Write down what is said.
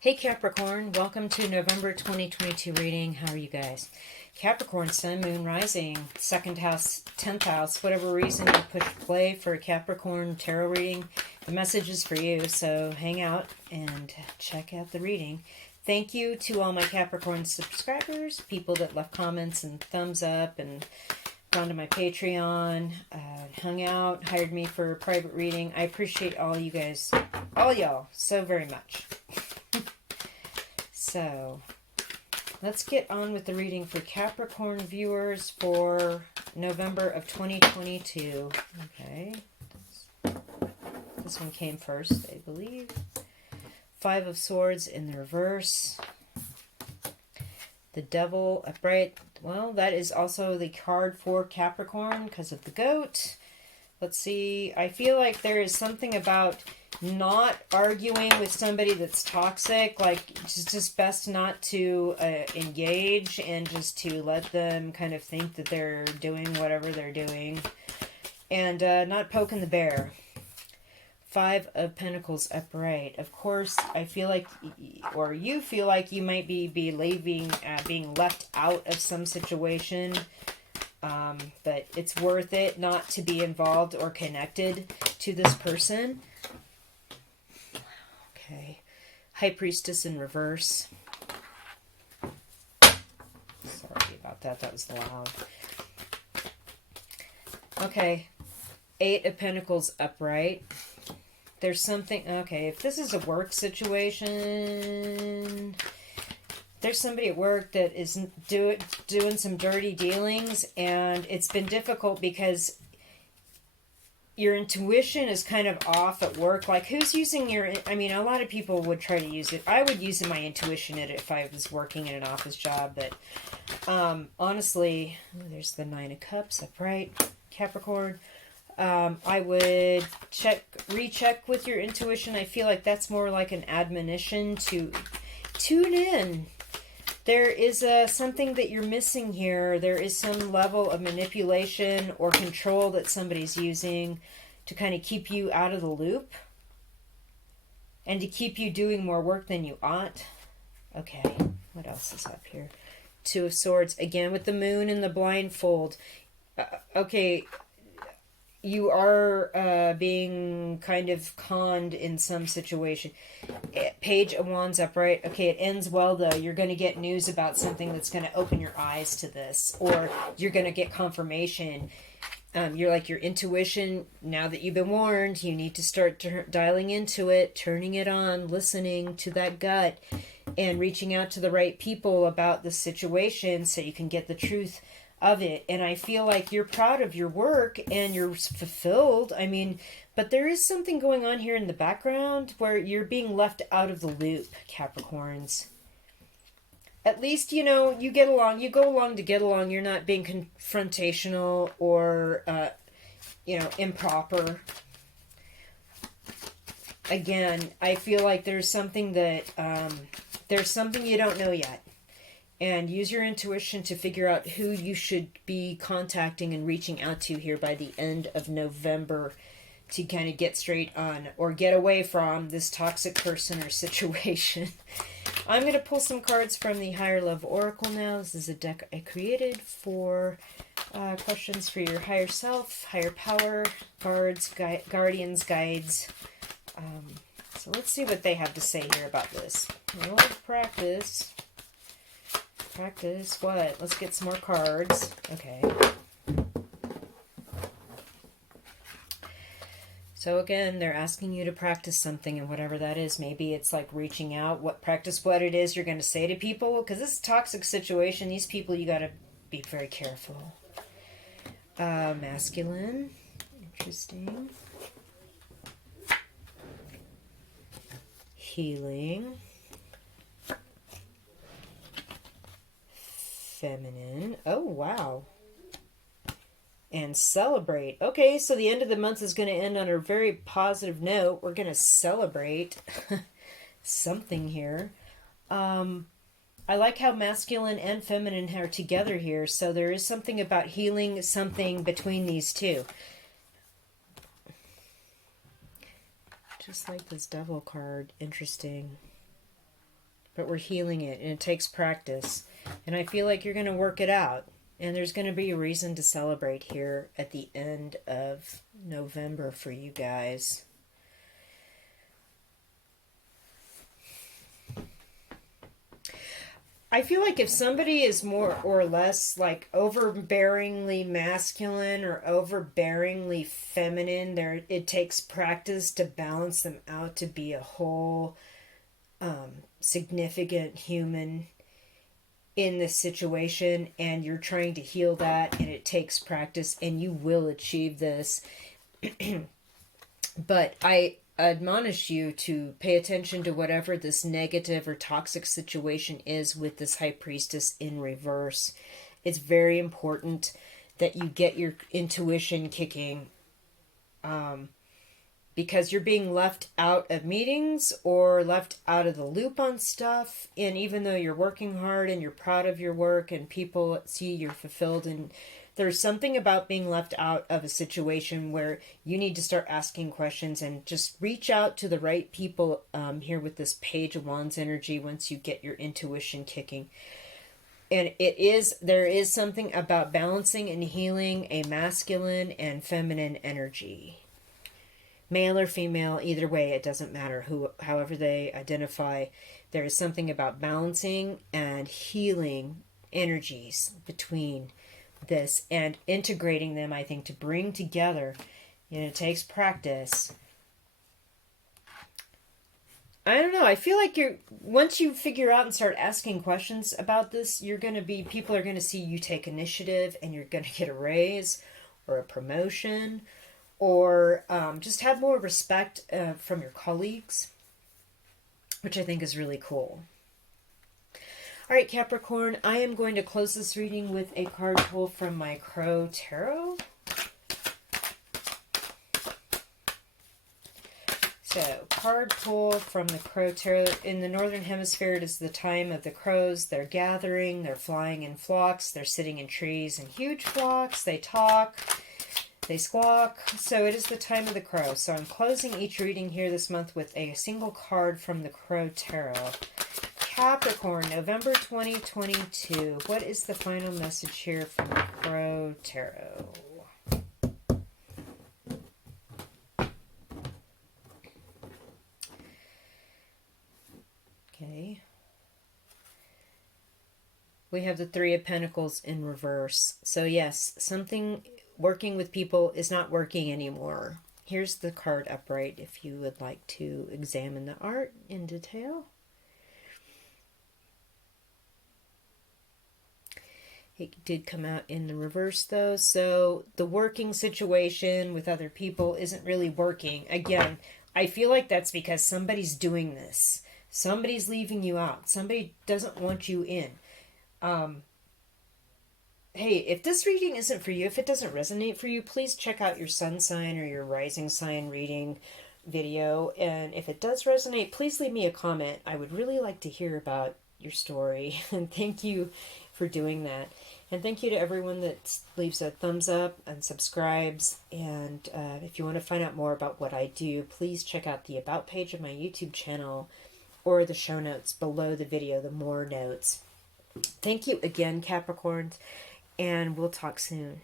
Hey Capricorn, welcome to November 2022 reading. How are you guys? Capricorn, Sun, Moon, Rising, 2nd house, 10th house, whatever reason you push play for a Capricorn tarot reading, the message is for you, so hang out and check out the reading. Thank you to all my Capricorn subscribers, people that left comments and thumbs up and gone to my Patreon, hung out, hired me for a private reading. I appreciate all you guys, all y'all, so very much. So, let's get on with the reading for Capricorn viewers for November of 2022. Okay. This one came first, I believe. 5 of Swords in the reverse. The Devil upright. Well, that is also the card for Capricorn because of the goat. Let's see. I feel like there is something about not arguing with somebody that's toxic. Like, it's just best not to engage and just to let them kind of think that they're doing whatever they're doing. And not poking the bear. 5 of Pentacles upright. Of course, I feel like, or you feel like you might be leaving, being left out of some situation. But it's worth it not to be involved or connected to this person. Okay. High Priestess in reverse. Sorry about that. That was loud. Okay. 8 of Pentacles upright. There's something... Okay, if this is a work situation... There's somebody at work that is doing some dirty dealings, and it's been difficult because your intuition is kind of off at work. Like, who's using your... I mean, a lot of people would try to use it. I would use my intuition if I was working in an office job, but honestly... Oh, there's the 9 of Cups upright, Capricorn. I would recheck with your intuition. I feel like that's more like an admonition to tune in. There is something that you're missing here. There is some level of manipulation or control that somebody's using to kind of keep you out of the loop and to keep you doing more work than you ought. Okay, what else is up here? 2 of Swords, again with the moon and the blindfold. Okay, you are being kind of conned in some situation. Page of Wands upright. Okay, it ends well, though. You're going to get news about something that's going to open your eyes to this. Or you're going to get confirmation. You're like your intuition, now that you've been warned, you need to start dialing into it, turning it on, listening to that gut, and reaching out to the right people about the situation so you can get the truth of it. And I feel like you're proud of your work and you're fulfilled. I mean, but there is something going on here in the background where you're being left out of the loop, Capricorns. At least, you know, you get along, you go along to get along. You're not being confrontational or, you know, improper. Again, I feel like there's something that, there's something you don't know yet. And use your intuition to figure out who you should be contacting and reaching out to here by the end of November to kind of get straight on or get away from this toxic person or situation. I'm going to pull some cards from the Higher Love Oracle now. This is a deck I created for questions for your higher self, higher power, guards, guardians, guides. So let's see what they have to say here about this. Well, practice. Practice what? Let's get some more cards. Okay. So again, they're asking you to practice something, and whatever that is, maybe it's like reaching out, practice what it is you're going to say to people, because this is a toxic situation. These people, you got to be very careful. Masculine. Interesting. Healing. Feminine. Oh, wow. And celebrate. Okay, so the end of the month is going to end on a very positive note. We're going to celebrate something here. I like how masculine and feminine are together here. So there is something about healing something between these two. Just like this Devil card. Interesting. but we're healing it, and it takes practice. And I feel like you're going to work it out. And there's going to be a reason to celebrate here at the end of November for you guys. I feel like if somebody is more or less like overbearingly masculine or overbearingly feminine, it takes practice to balance them out to be a whole significant human in this situation, and you're trying to heal that, and it takes practice, and you will achieve this. But I admonish you to pay attention to whatever this negative or toxic situation is with this high priestess in reverse. It's very important that you get your intuition kicking, because you're being left out of meetings or left out of the loop on stuff. And even though you're working hard and you're proud of your work and people see you're fulfilled, and there's something about being left out of a situation where you need to start asking questions and just reach out to the right people here with this Page of Wands energy once you get your intuition kicking. And there is something about balancing and healing a masculine and feminine energy. Male or female, either way, it doesn't matter however they identify. There is something about balancing and healing energies between this and integrating them, I think, to bring together. And it takes practice. I don't know. I feel like once you figure out and start asking questions about this, people are going to see you take initiative, and you're going to get a raise or a promotion, or just have more respect from your colleagues, which I think is really cool. All right, Capricorn, I am going to close this reading with a card pull from my Crow Tarot. So, card pull from the Crow Tarot. In the Northern Hemisphere, it is the time of the crows. They're gathering, they're flying in flocks, they're sitting in trees in huge flocks, they talk, they squawk. So it is the time of the crow. So I'm closing each reading here this month with a single card from the Crow Tarot. Capricorn, November 2022. What is the final message here from the Crow Tarot? Okay. We have the Three of Pentacles in reverse. So yes, something working with people is not working anymore. Here's the card upright if you would like to examine the art in detail. It did come out in the reverse though, so the working situation with other people isn't really working. Again, I feel like that's because somebody's doing this. Somebody's leaving you out. Somebody doesn't want you in. Hey, if this reading isn't for you, if it doesn't resonate for you, please check out your sun sign or your rising sign reading video. And if it does resonate, please leave me a comment. I would really like to hear about your story. And thank you for doing that. And thank you to everyone that leaves a thumbs up and subscribes. And if you want to find out more about what I do, please check out the About page of my YouTube channel or the show notes below the video, the More Notes. Thank you again, Capricorns, and we'll talk soon.